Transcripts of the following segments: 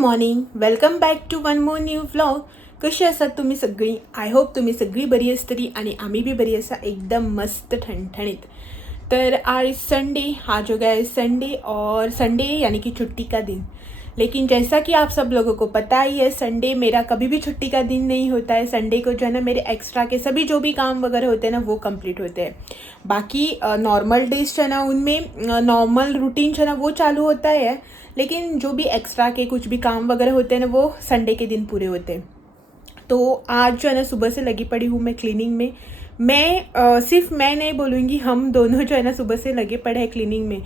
Morning, welcome back to one more new vlog. कशी आसात तुम्ही सगळी? आय होप तुम्ही सगळी बरी असतली आणि आम्ही भी बरी असा एकदम मस्त ठणठणीत. तर आज संडे, आज हो गया है संडे और संडे यानी कि छुट्टी का दिन. लेकिन जैसा कि आप सब लोगों को पता ही है, संडे मेरा कभी भी छुट्टी का दिन नहीं होता है. संडे को जो है ना मेरे एक्स्ट्रा के सभी जो भी काम वगैरह होते हैं ना वो कंप्लीट होते हैं. बाकी नॉर्मल डेज जो है ना उनमें नॉर्मल रूटीन जो है ना वो चालू होता है, लेकिन जो भी एक्स्ट्रा के कुछ भी काम वगैरह होते हैं ना वो संडे के दिन पूरे होते हैं. तो आज जो है ना सुबह से लगी पड़ी हूँ मैं क्लीनिंग में. मैं सिर्फ मैं नहीं बोलूँगी, हम दोनों जो है ना सुबह से लगे पड़े हैं क्लीनिंग में.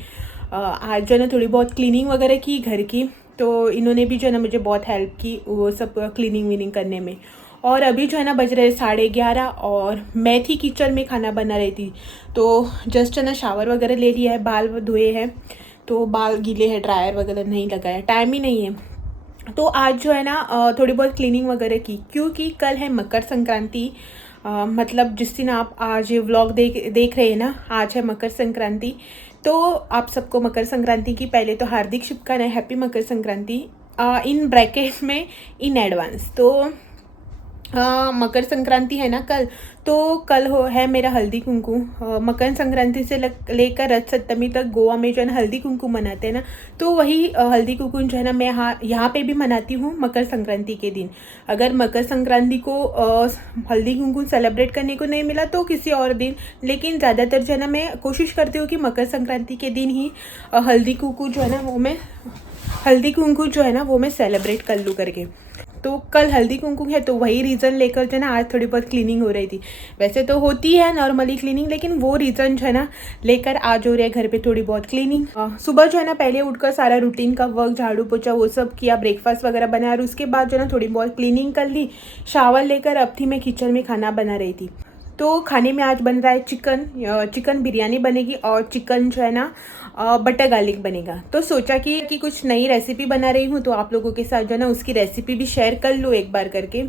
आज जो है ना थोड़ी बहुत क्लीनिंग वगैरह की घर की, तो इन्होंने भी जो है ना मुझे बहुत हेल्प की वो सब क्लीनिंग वीनिंग करने में. और अभी जो है ना बज रहे 11:30 और मैं थी किचन में खाना बना रही थी. तो जस्ट है ना शावर वगैरह ले लिया है, बाल धोए हैं, तो बाल गीले हैं, ड्रायर वगैरह नहीं लगाया, टाइम ही नहीं है. तो आज जो है ना थोड़ी बहुत क्लीनिंग वगैरह की, क्योंकि कल है मकर संक्रांति. मतलब जिस दिन आप आज व्लॉग देख रहे हैं ना, आज है मकर संक्रांति. तो आप सबको मकर संक्रांति की पहले तो हार्दिक शुभकामनाएं, happy Makar Sankranti in bracket में इन एडवांस. तो मकर संक्रांति है ना कल, तो कल है मेरा हल्दी कुंकू. मकर संक्रांति से लेकर रथ सप्तमी तक गोवा में जो है ना हल्दी कुंकू मनाते हैं ना, तो वही हल्दी कुंकू जो है ना मैं यहाँ पे भी मनाती हूँ मकर संक्रांति के दिन. अगर मकर संक्रांति को हल्दी कुंकू सेलिब्रेट करने को नहीं मिला तो किसी और दिन, लेकिन ज़्यादातर जो है ना मैं कोशिश करती हूँ कि मकर संक्रांति के दिन ही हल्दी कुंकू जो है ना वो मैं सेलिब्रेट कर लूँ करके. तो कल हल्दी कुंकु है, तो वही रीज़न लेकर जो है ना आज थोड़ी बहुत क्लीनिंग हो रही थी. वैसे तो होती है नॉर्मली क्लीनिंग, लेकिन वो रीज़न जो है ना लेकर आज हो रही है घर पे थोड़ी बहुत क्लीनिंग. सुबह जो है ना पहले उठकर सारा रूटीन का वर्क, झाड़ू पोछा वो सब किया, ब्रेकफास्ट वगैरह बनाया, और उसके बाद जो है ना थोड़ी बहुत क्लीनिंग कर ली, शावर लेकर अब थी मैं किचन में खाना बना रही थी. तो खाने में आज बन रहा है चिकन बिरयानी बनेगी, और चिकन जो है ना बटर गार्लिक बनेगा. तो सोचा कि कुछ नई रेसिपी बना रही हूँ, तो आप लोगों के साथ जो है ना उसकी रेसिपी भी शेयर कर लूँ एक बार करके.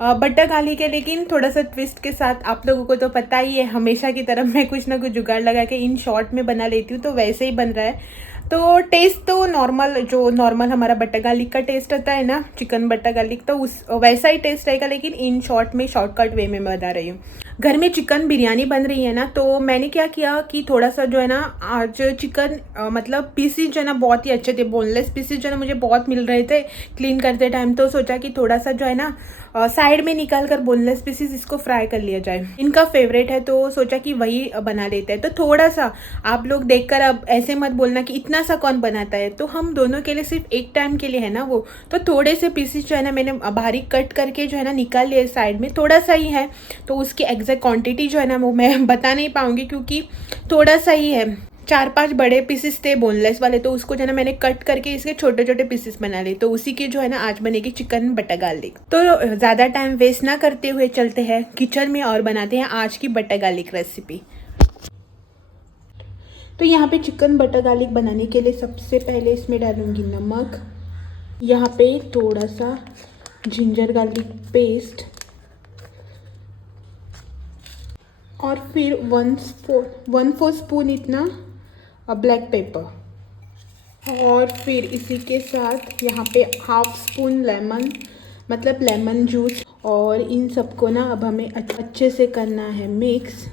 बटर गार्लिक है, लेकिन थोड़ा सा ट्विस्ट के साथ. आप लोगों को तो पता ही है, हमेशा की तरह मैं कुछ ना कुछ जुगाड़ लगा के इन शॉर्ट में बना लेती हूँ, तो वैसे ही बन रहा है. तो टेस्ट तो नॉर्मल हमारा बटर गार्लिक का टेस्ट होता है ना, चिकन बटर गार्लिक, तो उस वैसा ही टेस्ट रहेगा, लेकिन इन शॉर्टकट वे में बता रही हूँ. घर में चिकन बिरयानी बन रही है ना, तो मैंने क्या किया कि थोड़ा सा जो है ना आज चिकन मतलब पीसीज जो है ना बहुत ही अच्छे थे, बोनलेस पीसीज जो है ना मुझे बहुत मिल रहे थे क्लीन करते टाइम. तो सोचा कि थोड़ा सा जो है ना साइड में निकाल कर बोनलेस पीसीज इसको फ्राई कर लिया जाए. इनका फेवरेट है, तो सोचा कि वही बना लेते हैं. तो थोड़ा सा आप लोग देखकर अब ऐसे मत बोलना कि इतना सा कौन बनाता है, तो हम दोनों के लिए सिर्फ एक टाइम के लिए है ना वो. तो थोड़े से पीसीज जो है ना मैंने बारीक कट करके जो है ना निकाल लिए साइड में, थोड़ा सा ही है. तो उसकी एग्जैक्ट क्वांटिटी जो है ना वो मैं बता नहीं पाऊँगी, क्योंकि थोड़ा सा ही है. 4-5 बड़े पीसेस थे बोनलेस वाले, तो उसको जो है ना मैंने कट करके इसके छोटे छोटे पीसेस बना लिए. तो उसी की जो है ना आज बनेगी चिकन बटर गार्लिक. तो ज़्यादा टाइम वेस्ट ना करते हुए चलते हैं किचन में और बनाते हैं आज की बटर गार्लिक रेसिपी. तो यहाँ पे चिकन बटर गार्लिक बनाने के लिए सबसे पहले इसमें डालूंगी नमक, यहाँ पे थोड़ा सा जिंजर गार्लिक पेस्ट, और फिर 1/4 स्पून इतना ब्लैक पेपर, और फिर इसी के साथ यहाँ पे 1/2 स्पून लेमन जूस. और इन सबको ना अब हमें अच्छे से करना है मिक्स.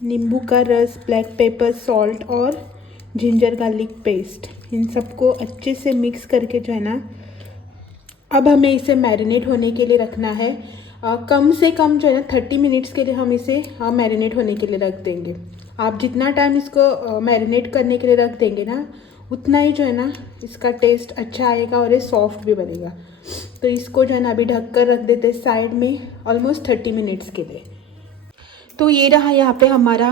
नींबू का रस, ब्लैक पेपर, सॉल्ट और जिंजर गार्लिक पेस्ट, इन सबको अच्छे से मिक्स करके जो है ना अब हमें इसे मैरिनेट होने के लिए रखना है. कम से कम जो है ना 30 मिनट्स के लिए हम इसे मैरिनेट होने के लिए रख देंगे. आप जितना टाइम इसको मैरिनेट करने के लिए रख देंगे ना, उतना ही जो है ना इसका टेस्ट अच्छा आएगा और ये सॉफ्ट भी बनेगा. तो इसको जो है ना अभी ढक कर रख देते हैं साइड में ऑलमोस्ट 30 मिनट्स के लिए. तो ये रहा यहाँ पे हमारा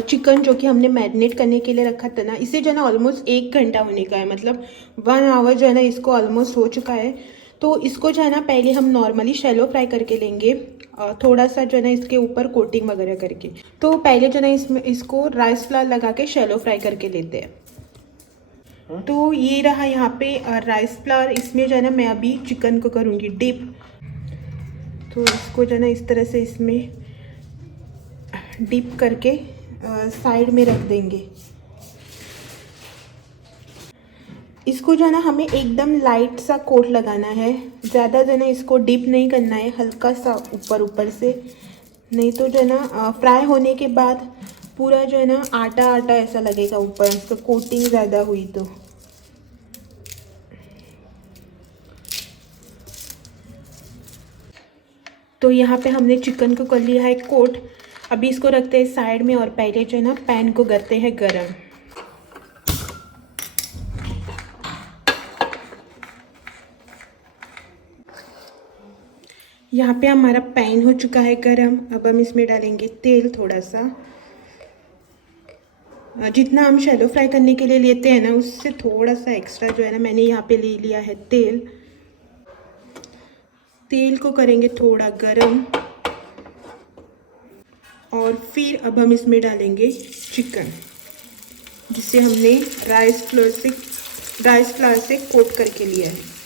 चिकन जो कि हमने मैरिनेट करने के लिए रखा था ना, इसे जो है ना ऑलमोस्ट 1 घंटा होने का है, मतलब 1 आवर जो है ना इसको ऑलमोस्ट हो चुका है. तो इसको जो है ना पहले हम नॉर्मली शैलो फ्राई करके लेंगे, थोड़ा सा जो है ना इसके ऊपर कोटिंग वगैरह करके. तो पहले जो है ना इसको राइस फ्लावर लगा के शैलो फ्राई करके लेते हैं. तो ये रहा यहाँ पे राइस फ्लावर, इसमें जो है ना मैं अभी चिकन को करूँगी डिप. तो इसको जो है ना इस तरह से इसमें डिप करके साइड में रख देंगे. इसको जो है ना हमें एकदम लाइट सा कोट लगाना है, ज़्यादा जो है ना इसको डिप नहीं करना है, हल्का सा ऊपर ऊपर से, नहीं तो जो है ना फ्राई होने के बाद पूरा जो है ना आटा आटा ऐसा लगेगा ऊपर, इसका कोटिंग ज़्यादा हुई तो यहाँ पे हमने चिकन को कर लिया है कोट। अभी इसको रखते हैं साइड में और पहले जो है ना पैन को करते हैं गरम। यहाँ पे हमारा पैन हो चुका है गरम। अब हम इसमें डालेंगे तेल थोड़ा सा, जितना हम शैलो फ्राई करने के लिए लेते हैं ना उससे थोड़ा सा एक्स्ट्रा जो है ना मैंने यहाँ पे ले लिया है तेल। तेल को करेंगे थोड़ा गरम और फिर अब हम इसमें डालेंगे चिकन, जिसे हमने राइस फ्लावर से कोट करके लिया है।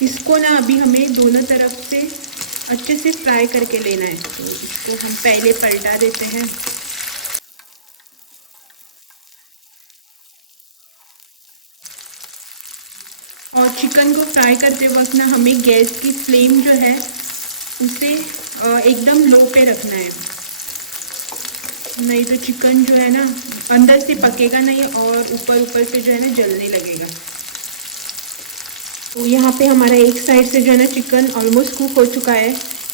इसको ना अभी हमें दोनों तरफ से अच्छे से फ्राई करके लेना है, तो इसको हम पहले पलटा देते हैं। और चिकन को फ्राई करते वक्त ना हमें गैस की फ्लेम जो है उसे एकदम लो पे रखना है, नहीं तो चिकन जो है ना अंदर से पकेगा नहीं और ऊपर ऊपर से जो है ना जलने लगेगा। तो यहाँ पे हमारा एक साइड से जो है ना चिकन ऑलमोस्ट कुक हो चुका है।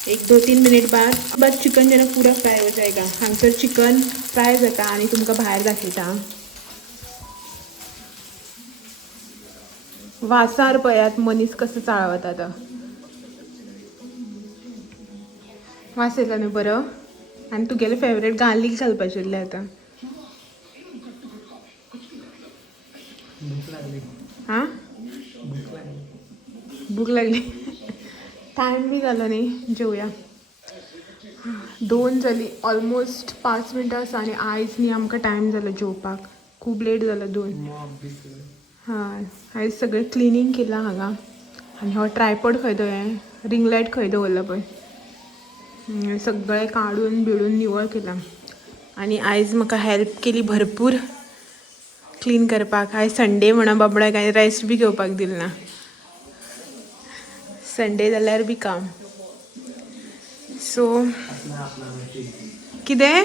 1-2-3 मिनट बाद चिकन जो है ना पूरा फ्राय हो जाएगा। हांगसर चिकन फ्राय जाता आणि तुमका बाहेर दाखयता। वासार पळयात मनीस कसं चाळवता आता। वास येता न्हू बरं। आणि तुगेले फेवरेट गार्लिक घालपाचेले आता। हां भूक लागली। टाइम बी झाला नाही, जेवूया। 2 जाली ऑलमोस्ट 5 मिनटां आसा आणि आयज न्ही आमकां टायम जालो जेवपाक, खूब लेट जालो 2। हां आयज सगळें क्लिनींग केलां हांगा आनी हो ट्रायपॉड खंय तो रिंग लायट खंय दवरला पळय, सगळें काडून बिडून निवळ केलां। आनी आयज म्हाका हेल्प केली भरपूर क्लीन करपाक। आयज संडे म्हणून बाबड्याक काय रेस्ट बी घेवपाक दिली ना, संडे जाल्यार बी काम। सो कितें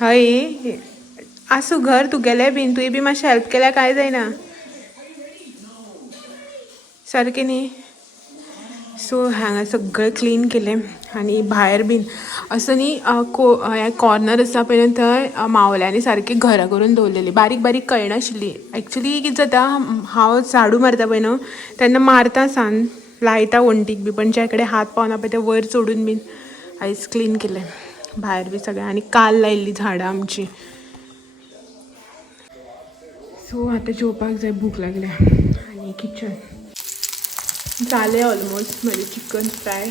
हय आसूं घर तुगेलें बीन, तुवें बी मातशें हेल्प केल्यार कांय जायना सारकें न्ही। सो हांगा सगळें क्लीन केलें आनी भायर बीन असो न्ही हें कॉर्नर आसा पळय थंय मावल्यांनी सारकी घरां करून दवरलेली, बारीक बारीक कळनाशिल्ली। एक्चुली कितें जाता, हांव झाडू मारता पळय न्हू तेन्ना मारता सान लायता वण्टीक बी, पण ज्या कडेन हात पावना पळय ते वयर चडून बीन आयज क्लीन केलें भायर बी सगळें। आनी काल लायिल्लीं झाडां आमची। सो आतां जेवपाक जाय, भूक लागल्या। आनी किचन जालें ऑलमोस्ट मेरे चिकन फ्राई।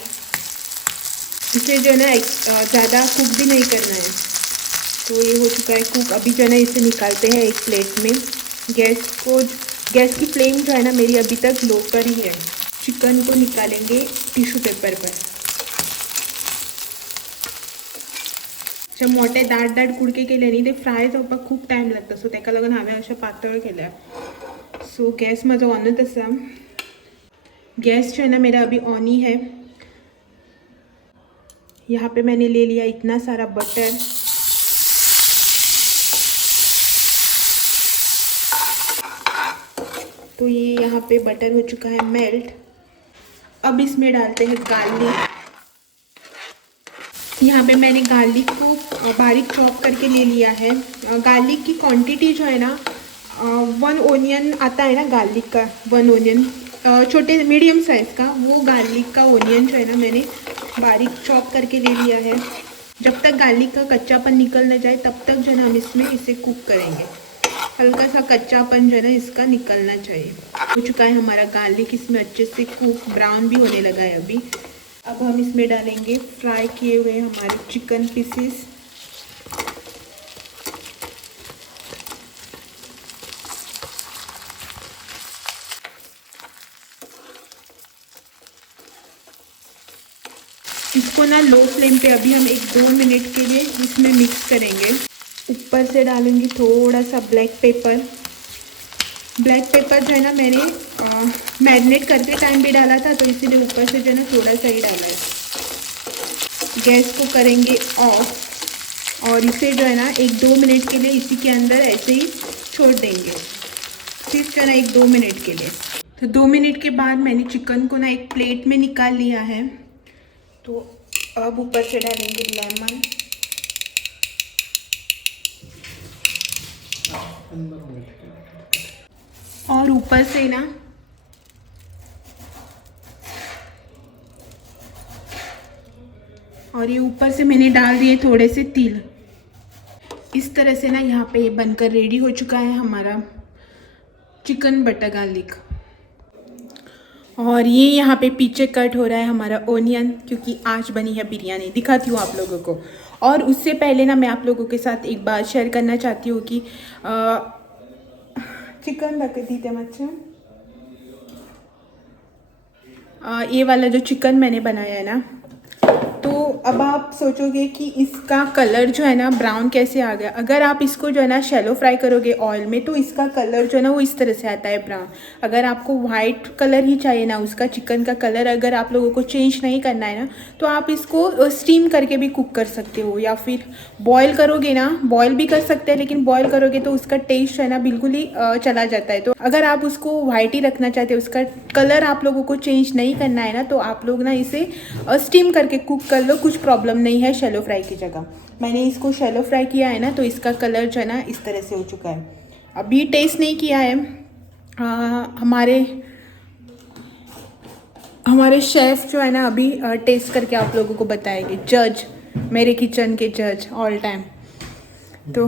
इसे जो है ना ज़्यादा कुक भी नहीं करना है। तो ये हो चुका है कुक। अभी जो है ना इसे निकालते हैं एक प्लेट में। गैस की फ्लेम जो है ना मेरी अभी तक लो पर ही है। चिकन को निकालेंगे टिश्यू पेपर पर। जब मोटे दाट कुडके केले न्ही ते फ्राय जावपाक खूब टायम लागता, सो तेका लागून हांवें अशें पातळ केल्या। सो गैस म्हजो ऑनूच आसा। गैस जो है ना मेरा अभी ऑन ही है। यहाँ पे मैंने ले लिया इतना सारा बटर। तो ये यहाँ पे बटर हो चुका है मेल्ट। अब इसमें डालते हैं गार्लिक। यहाँ पे मैंने गार्लिक को बारीक चॉप करके ले लिया है। गार्लिक की क्वांटिटी जो है ना 1 ओनियन आता है ना गार्लिक का, 1 ओनियन छोटे मीडियम साइज़ का, वो गार्लिक का ओनियन जो है ना मैंने बारीक चॉप करके ले लिया है। जब तक गार्लिक का कच्चापन निकल न जाए तब तक जो है ना हम इसमें इसे कुक करेंगे। हल्का सा कच्चापन जो है ना इसका निकलना चाहिए। हो चुका है हमारा गार्लिक इसमें अच्छे से कुक, ब्राउन भी होने लगा है अभी। अब हम इसमें डालेंगे फ्राई किए हुए हमारे चिकन पीसेस। इसको ना लो फ्लेम पे अभी हम 1-2 मिनट के लिए इसमें मिक्स करेंगे। ऊपर से डालूंगी थोड़ा सा ब्लैक पेपर। ब्लैक पेपर जो है ना मैंने मैरिनेट करते टाइम भी डाला था, तो इसीलिए ऊपर से जो है ना थोड़ा सा ही डाला है। गैस को करेंगे ऑफ और इसे जो है ना 1-2 मिनट के लिए इसी के अंदर ऐसे ही छोड़ देंगे, सिर्फ जो है ना 1-2 मिनट के लिए। तो 2 मिनट के बाद मैंने चिकन को ना एक प्लेट में निकाल लिया है। तो अब ऊपर से डालेंगे लेमन, और ऊपर से ना और ये ऊपर से मैंने डाल दिए थोड़े से तिल। इस तरह से ना यहाँ पे बनकर रेडी हो चुका है हमारा चिकन बटर गार्लिक। और ये यहाँ पे पीछे कट हो रहा है हमारा ओनियन, क्योंकि आज बनी है बिरयानी। दिखाती हूँ आप लोगों को। और उससे पहले ना मैं आप लोगों के साथ एक बात शेयर करना चाहती हूँ कि चिकन रख दी थे मच्छर, ये वाला जो चिकन मैंने बनाया है ना, तो अब आप सोचोगे कि इसका कलर जो है ना ब्राउन कैसे आ गया। अगर आप इसको जो है ना शैलो फ्राई करोगे ऑयल में, तो इसका कलर जो है ना वो इस तरह से आता है ब्राउन। अगर आपको वाइट कलर ही चाहिए ना उसका, चिकन का कलर अगर आप लोगों को चेंज नहीं करना है ना, तो आप इसको स्टीम करके भी कुक कर सकते हो, या फिर बॉयल करोगे ना, बॉयल भी कर सकते हैं, लेकिन बॉयल करोगे तो उसका टेस्ट जो है ना बिल्कुल ही चला जाता है। तो अगर आप उसको वाइट ही रखना चाहते हो, उसका कलर आप लोगों को चेंज नहीं करना है ना, तो आप लोग ना इसे स्टीम करके कुक कर लो, कुछ प्रॉब्लम नहीं है शैलो फ्राई की जगह। मैंने इसको शैलो फ्राई किया है ना, तो इसका कलर जो है ना इस तरह से हो चुका है। अभी टेस्ट नहीं किया है, हमारे शेफ़ जो है ना अभी टेस्ट करके आप लोगों को बताएंगे, जज, मेरे किचन के जज ऑल टाइम। तो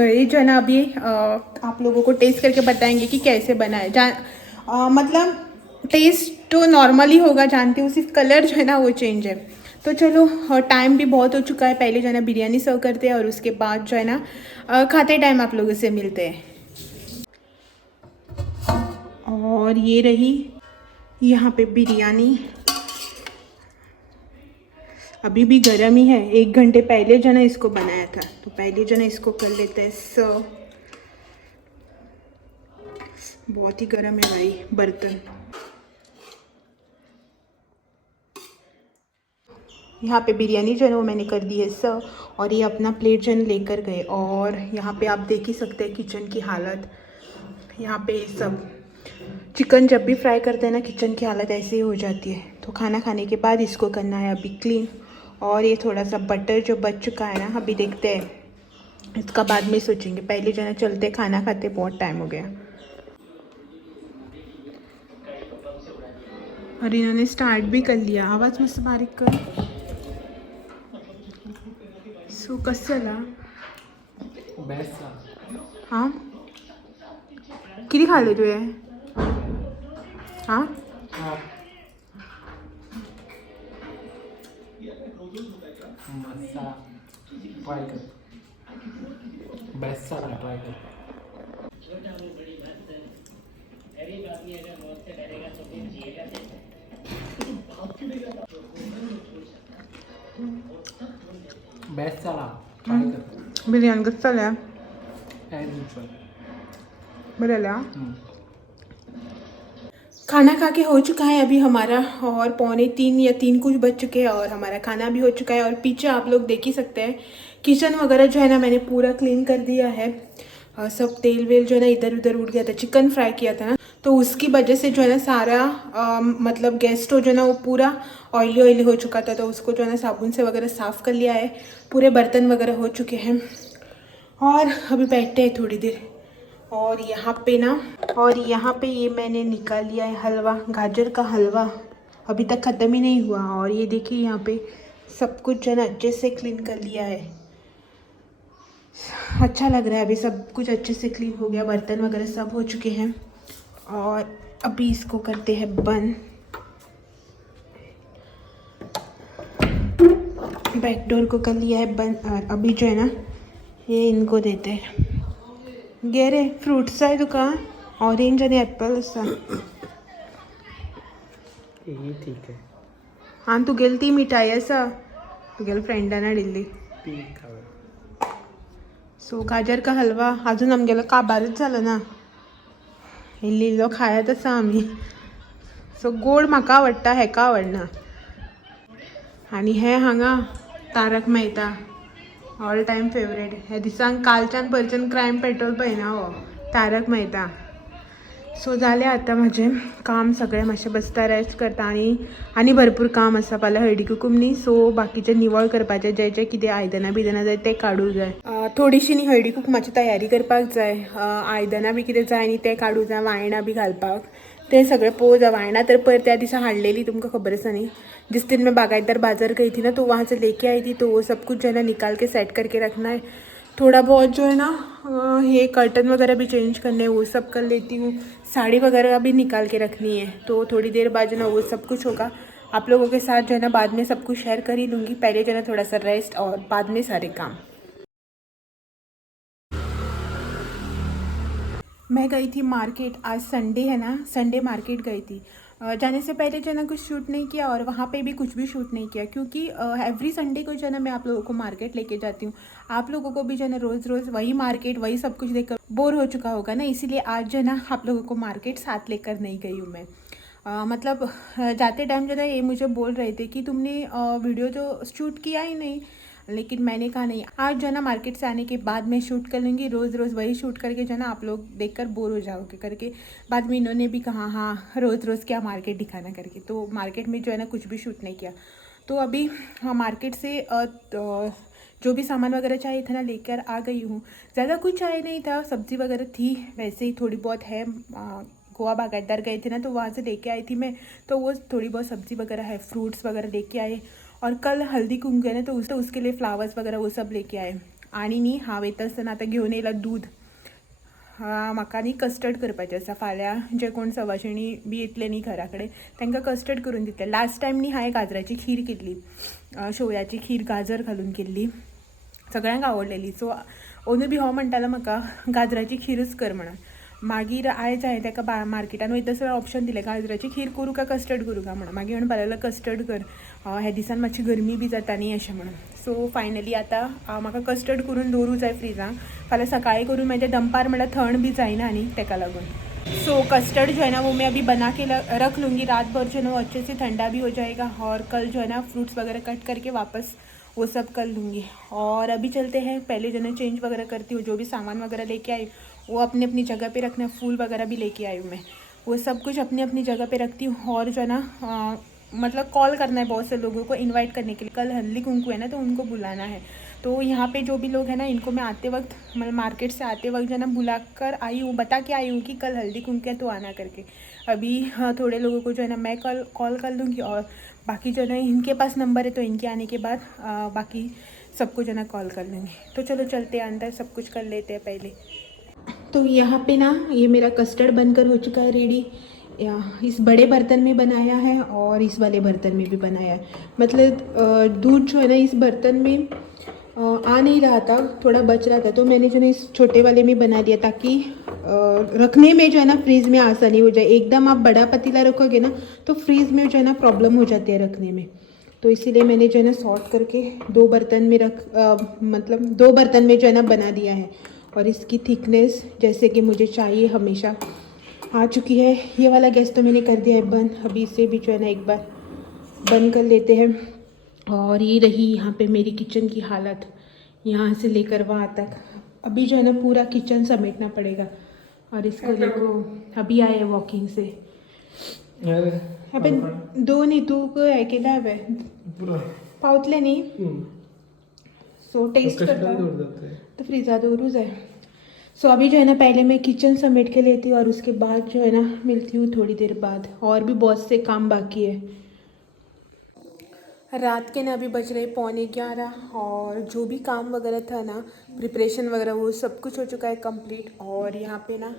ये जो है ना अभी आप लोगों को टेस्ट करके बताएंगे कि कैसे बना है। मतलब टेस्ट तो नॉर्मली होगा, जानते हो, सिर्फ कलर जो है ना वो चेंज है। तो चलो, टाइम भी बहुत हो चुका है। पहले जो है ना बिरयानी सर्व करते हैं और उसके बाद जो है ना खाते टाइम आप लोगों से मिलते हैं। और ये रही यहाँ पे बिरयानी, अभी भी गर्म ही है। 1 घंटे पहले जो है ना इसको बनाया था, तो पहले जो है ना इसको कर लेते हैं सर्व। बहुत ही गर्म है भाई बर्तन। यहाँ पे बिरयानी जो है वो मैंने कर दी है सर्व, और ये अपना प्लेट जो है लेकर गए। और यहाँ पे आप देख ही सकते हैं किचन की हालत। यहाँ पे सब चिकन जब भी फ्राई करते हैं ना, किचन की हालत ऐसे ही हो जाती है। तो खाना खाने के बाद इसको करना है अभी क्लीन। और ये थोड़ा सा बटर जो बच चुका है ना, अभी देखते हैं, इसका बाद में सोचेंगे। पहले जो है ना चलते खाना खाते, बहुत टाइम हो गया। और इन्होंने स्टार्ट भी कर लिया। आवाज़ मस्त बारीक कर। सो कसं झाला? हां, किती खाल्ले तुझे? हां, ट्राई कर, बेस्ट सा ट्राई कर। बेस्ट सा ट्राई कर। बिरयानी कसं झाल्या? As usual. बरं झाल्या? खाना खा के हो चुका है अभी हमारा, और 2:45 या 3 कुछ बज चुके हैं, और हमारा खाना भी हो चुका है। और पीछे आप लोग देख ही सकते हैं किचन वगैरह जो है ना मैंने पूरा क्लीन कर दिया है। सब तेल वेल जो है ना इधर उधर उड़ गया था, चिकन फ्राई किया था ना, तो उसकी वजह से जो है ना सारा मतलब गैस स्टोव जो है ना वो पूरा ऑयली ऑयली हो चुका था। तो उसको जो है ना साबुन से वगैरह साफ़ कर लिया है। पूरे बर्तन वगैरह हो चुके हैं, और अभी बैठते हैं थोड़ी देर। और यहाँ पे ये मैंने निकाल लिया है हलवा, गाजर का हलवा, अभी तक ख़त्म ही नहीं हुआ। और ये देखिए यहाँ पे सब कुछ जो है ना अच्छे से क्लीन कर लिया है। अच्छा लग रहा है, अभी सब कुछ अच्छे से क्लीन हो गया, बर्तन वगैरह सब हो चुके हैं। और अभी इसको करते हैं बंद। बैक डोर को कर लिया है बंद। अभी जो है ना ये इनको देते हैं। घे रे, फ्रूट्स आहे तुका, ऑरेंज आणि ॲपल असा। ये ठीक है। आनी तुगेली ती मिठाई आसा तुगेल्या फ्रेंडान हाडिल्ली ती खावं. सो गाजर का हलवा अजून आमगेलो काबारूच जालो ना इल्लो इल्लो खायत आसा आमी. सो गोड म्हाका आवडटा हेका आवडना. आनी हे हांगा Tarak Mehta all time favourite. हे दिसांक कालच्यान परच्यान क्रायम पेट्रोल पळयना हो तारक मेहता. सो जालें आतां म्हजें काम सगळें मातशें बसता रेस्ट करता आनी भरपूर काम आसा फाल्यां हळदी कुकूम न्ही. सो बाकीचें निवळ करपाचें जें कितें आयदनां बिदनां जाय तें काडूंक जाय. थोडीशी न्ही हळदी कुकुमाची तयारी करपाक जाय. आयदनां बी कितें जाय न्ही तें काडूंक जाय. वायणां बी घालपाक तें सगळें पळोवंक जाय. वायणां तर पयर त्या दिसा हाडलेली तुमकां खबर आसा न्ही. जिस दिन मैं बागायतदार बाजार गई थी ना तो वहाँ से लेके आई थी. तो वो सब कुछ जो है ना निकाल के सेट करके रखना है. थोड़ा बहुत जो है ना ये कर्टन वगैरह भी चेंज करने हैं वो सब कर लेती हूँ. साड़ी वगैरह भी निकाल के रखनी है. तो थोड़ी देर बाद जो ना वो सब कुछ होगा. आप लोगों के साथ जो है ना बाद में सब कुछ शेयर कर ही लूँगी. पहले जो है ना थोड़ा सा रेस्ट और बाद में सारे काम. मैं गई थी मार्केट. आज संडे है ना, संडे मार्केट गई थी. जाने से पहले जो है ना कुछ शूट नहीं किया और वहाँ पे भी कुछ भी शूट नहीं किया क्योंकि एवरी संडे को जो है ना मैं आप लोगों को मार्केट लेके जाती हूँ. आप लोगों को भी जो है ना रोज़ रोज़ वही मार्केट वही सब कुछ देखकर बोर हो चुका होगा ना. इसीलिए आज जो है ना आप लोगों को मार्केट साथ लेकर नहीं गई हूँ मैं. मतलब जाते टाइम जो है ये मुझे बोल रहे थे कि तुमने वीडियो तो शूट किया ही नहीं. लेकिन मैंने कहा नहीं, आज जो है ना मार्केट से आने के बाद मैं शूट कर लूँगी. रोज़ रोज़ वही शूट करके जो है ना आप लोग देखकर बोर हो जाओगे करके. बाद में इन्होंने भी कहा हाँ रोज़ रोज़ क्या मार्केट दिखाना करके. तो मार्केट में जो है ना कुछ भी शूट नहीं किया. तो अभी मार्केट से जो भी सामान वगैरह चाहिए था ना लेकर आ गई हूँ. ज़्यादा कुछ चाहिए नहीं था. सब्ज़ी वगैरह थी वैसे ही थोड़ी बहुत है. गोवा बागायतदार गए थे ना तो वहाँ से लेके आई थी मैं. तो वो थोड़ी बहुत सब्ज़ी वगैरह है, फ्रूट्स वगैरह लेके आए. और कल हल्दी कुंकू आहे ना तो उसके लिए फ्लावर्स वगैरह वो सब लेके आए. आणि न्ही हांव येता आसतना आतां घेवन येयला दूध. म्हाका न्ही कस्टर्ड करपाचें आसा. फाल्यां जे कोण सवाशिणी बी येतले न्ही घरा कडेन तांकां कस्टर्ड करून दितलें. लास्ट टायम न्ही हांवें गाजराची खीर केल्ली. शेवयाची खीर गाजर घालून केल्ली. सगळ्यांक आवडलेली. सो अंदू बी हो म्हणटालो म्हाका गाजराची खीरच कर म्हणून. मागीर आयज हांवें ताका मार्केटान वयता आसतना ऑप्शन दिलें गाजराची खीर करूं काय कस्टर्ड करूं काय म्हणून. मागीर म्हणपाक लागलो कस्टर्ड कर. ह्या दिसान मातशी गरमी बी जाता न्ही अशें म्हणून. सो फायनली आतां म्हाका कस्टर्ड करून दवरूं जाय फ्रिजांत. फाल्यां सकाळीं करून म्हणजे दनपार म्हणल्यार थंड बी जायना न्ही ताका लागून. सो कस्टर्ड जो है ना वो मैं अभी बना के रख लूँगी. रात भर जो है ना वो अच्छे से ठंडा भी हो जाएगा और कल जो है ना फ्रूट्स वगैरह कट करके वापस वो सब कर लूँगी. और अभी चलते हैं. पहले जो है ना चेंज वगैरह करती हूँ. जो भी सामान वगैरह लेके आई वो अपनी अपनी जगह पे रखना. फूल वगैरह भी लेके आई हूँ मैं. वो सब कुछ अपनी अपनी जगह पे रखती हूँ. और जो है ना मतलब कॉल करना है बहुत से लोगों को इनवाइट करने के लिए. कल हल्दी कुंकू है ना तो उनको बुलाना है. तो यहाँ पे जो भी लोग हैं ना इनको मैं आते वक्त मतलब मार्केट से आते वक्त जो है ना बुला कर आई हूँ. बता के आई हूँ कि कल हल्दी कुंकू है तो आना करके. अभी थोड़े लोगों को जो है ना मैं कल कॉल कर लूँगी और बाकी जो है ना इनके पास नंबर है तो इनके आने के बाद बाकी सबको जो है ना कॉल कर लूँगी. तो चलो चलते हैं अंदर. सब कुछ कर लेते हैं पहले. तो यहाँ पे ना ये मेरा कस्टर्ड बनकर हो चुका है रेडी. इस बड़े बर्तन में बनाया है और इस वाले बर्तन में भी बनाया है. मतलब दूध जो है ना इस बर्तन में आ नहीं रहा था, थोड़ा बच रहा था. तो मैंने जो है इस छोटे वाले में बना दिया ताकि रखने में जो है ना फ्रीज़ में आसानी हो जाए. एकदम आप बड़ा पतीला रखोगे ना तो फ्रीज़ में जो है ना प्रॉब्लम हो जाती है रखने में. तो इसीलिए मैंने जो है ना सॉर्ट करके दो बर्तन में मतलब दो बर्तन में जो है ना बना दिया है. और इसकी थिकनेस जैसे कि मुझे चाहिए हमेशा आ चुकी है. ये वाला गैस तो मैंने कर दिया है बंद. अभी इसे भी जो है ना एक बार बंद कर लेते हैं. और ये रही यहाँ पे मेरी किचन की हालत. यहाँ से लेकर वहाँ तक अभी जो है ना पूरा किचन समेटना पड़ेगा. और इसको देखो अभी आए वॉकिंग से. अबे दोन ही तू काय केला हवे पावतले न्ही. सो टेस्ट करता तो फ्रीजा दौरू जाए. सो अभी जो है ना पहले मैं किचन समेट के लेती हूँ और उसके बाद जो है ना मिलती हूँ थोड़ी देर बाद. और भी बहुत से काम बाकी है. रात के ना अभी बज रहे 11:15 और जो भी काम वगैरह था ना प्रिपरेशन वगैरह वो सब कुछ हो चुका है कंप्लीट. और यहाँ पे ना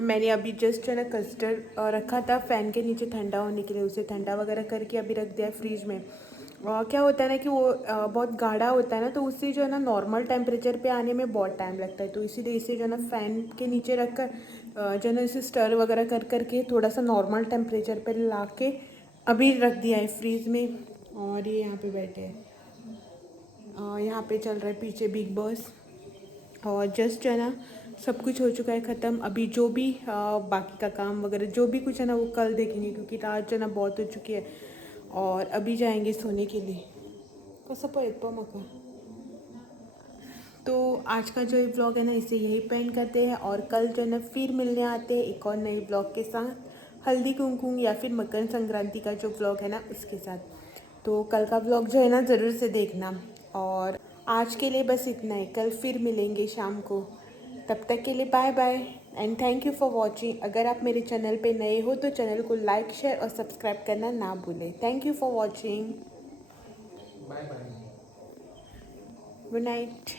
मैंने अभी जस्ट जो है ना कस्टर्ड रखा था फ़ैन के नीचे ठंडा होने के लिए. उसे ठंडा वगैरह करके अभी रख दिया है फ्रीज में. क्या होता है ना कि वो बहुत गाढ़ा होता है ना तो उससे जो है ना नॉर्मल टेम्परेचर पे आने में बहुत टाइम लगता है. तो इसीलिए इसे जो है ना फ़ैन के नीचे रख कर जो है ना इसे स्टर वगैरह कर करके थोड़ा सा नॉर्मल टेम्परेचर पे ला के अभी रख दिया है फ्रीज में और ये यहाँ पे बैठे हैं। यहाँ पे चल रहा है पीछे बिग बॉस और जस्ट है ना सब कुछ हो चुका है ख़त्म। अभी जो भी बाकी का काम वगैरह जो भी कुछ है ना वो कल देखेंगे क्योंकि रात जो है ना बहुत हो चुकी है और अभी जाएंगे सोने के लिए। कसं पळत मका। तो आज का जो ये व्लॉग है ना इसे यही पेंड करते हैं और कल जो है ना फिर मिलने आते हैं एक और नए व्लॉग के साथ, हल्दी कुमकुम या फिर मकर संक्रांति का जो व्लॉग है ना उसके साथ। तो कल का व्लॉग जो है ना ज़रूर से देखना और आज के लिए बस इतना ही। कल फिर मिलेंगे शाम को, तब तक के लिए bye bye and thank you for watching. अगर आप मेरे चैनल पे नए हो तो चैनल को लाइक शेयर और सब्सक्राइब करना ना भूलें। Thank you for watching. Bye bye. Good night.